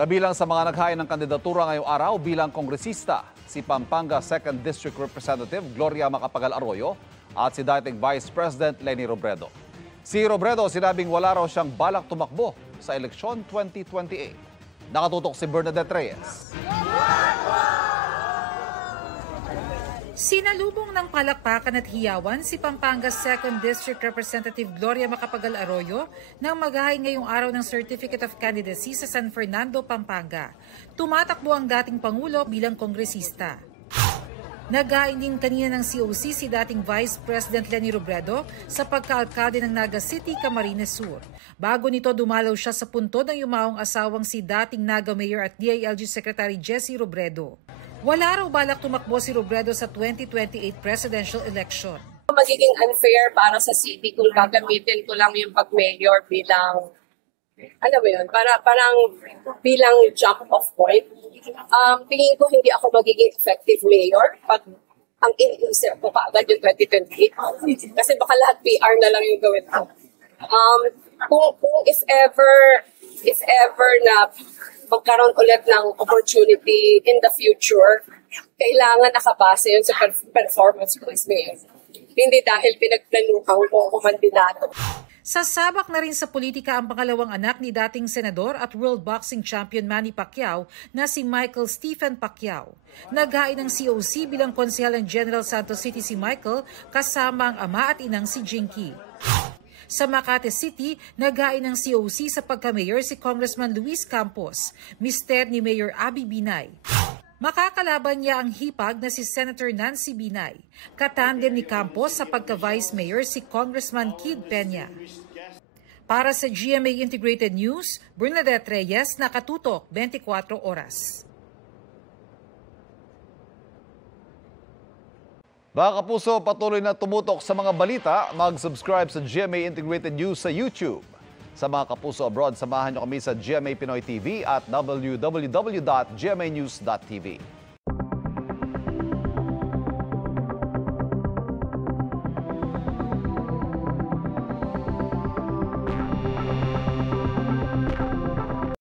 Kabilang sa mga naghain ng kandidatura ngayong araw bilang kongresista, si Pampanga 2nd District Representative Gloria Macapagal Arroyo at si dating Vice President Leni Robredo. Si Robredo sinabing wala raw siyang balak tumakbo sa eleksyon 2028. Nakatutok si Bernadette Reyes. Sinalubong ng palakpakan at hiyawan si Pampanga's 2nd District Representative Gloria Macapagal Arroyo nang maghahay ngayong araw ng Certificate of Candidacy sa San Fernando, Pampanga. Tumatakbo ang dating Pangulo bilang kongresista. Naghain din kanina ng COC si dating Vice President Leni Robredo sa pagkaalkalde ng Naga City, Camarines Sur. Bago nito dumalaw siya sa puntod ng yumaong asawang si dating Naga Mayor at DILG Secretary Jessie Robredo. Wala raw balak tumakbo si Robredo sa 2028 presidential election. Magiging unfair para sa city kung gagamitin ko lang yung pag-mayor bilang, alam mo yun, parang bilang jump-off point. Tingin ko hindi ako magiging effective mayor pag ang iniisip ko kaagad yung 2028. Kasi baka lahat PR na lang yung gawin ko. Kung if ever na magkaroon ulit ng opportunity in the future, kailangan nakabase yun sa performance ko as mayor. Hindi dahil pinagplanuhan ko kumandidato. Sasabak na rin sa politika ang pangalawang anak ni dating senador at World Boxing Champion Manny Pacquiao na si Michael Stephen Pacquiao. Naghain ng COC bilang konsehal ng General Santos City si Michael kasama ang ama at inang si Jinky. Sa Makati City, naghain ng COC sa pagka-mayor si Congressman Luis Campos, mister ni Mayor Abby Binay. Makakalaban niya ang hipag na si Senator Nancy Binay. Katandem ni Campos sa pagka-vice mayor si Congressman Kid Peña. Para sa GMA Integrated News, Bernadette Reyes, nakatutok 24 oras. Mga kapuso, patuloy na tumutok sa mga balita. Mag-subscribe sa GMA Integrated News sa YouTube. Sa mga kapuso abroad, samahan niyo kami sa GMA Pinoy TV at www.gmanews.tv.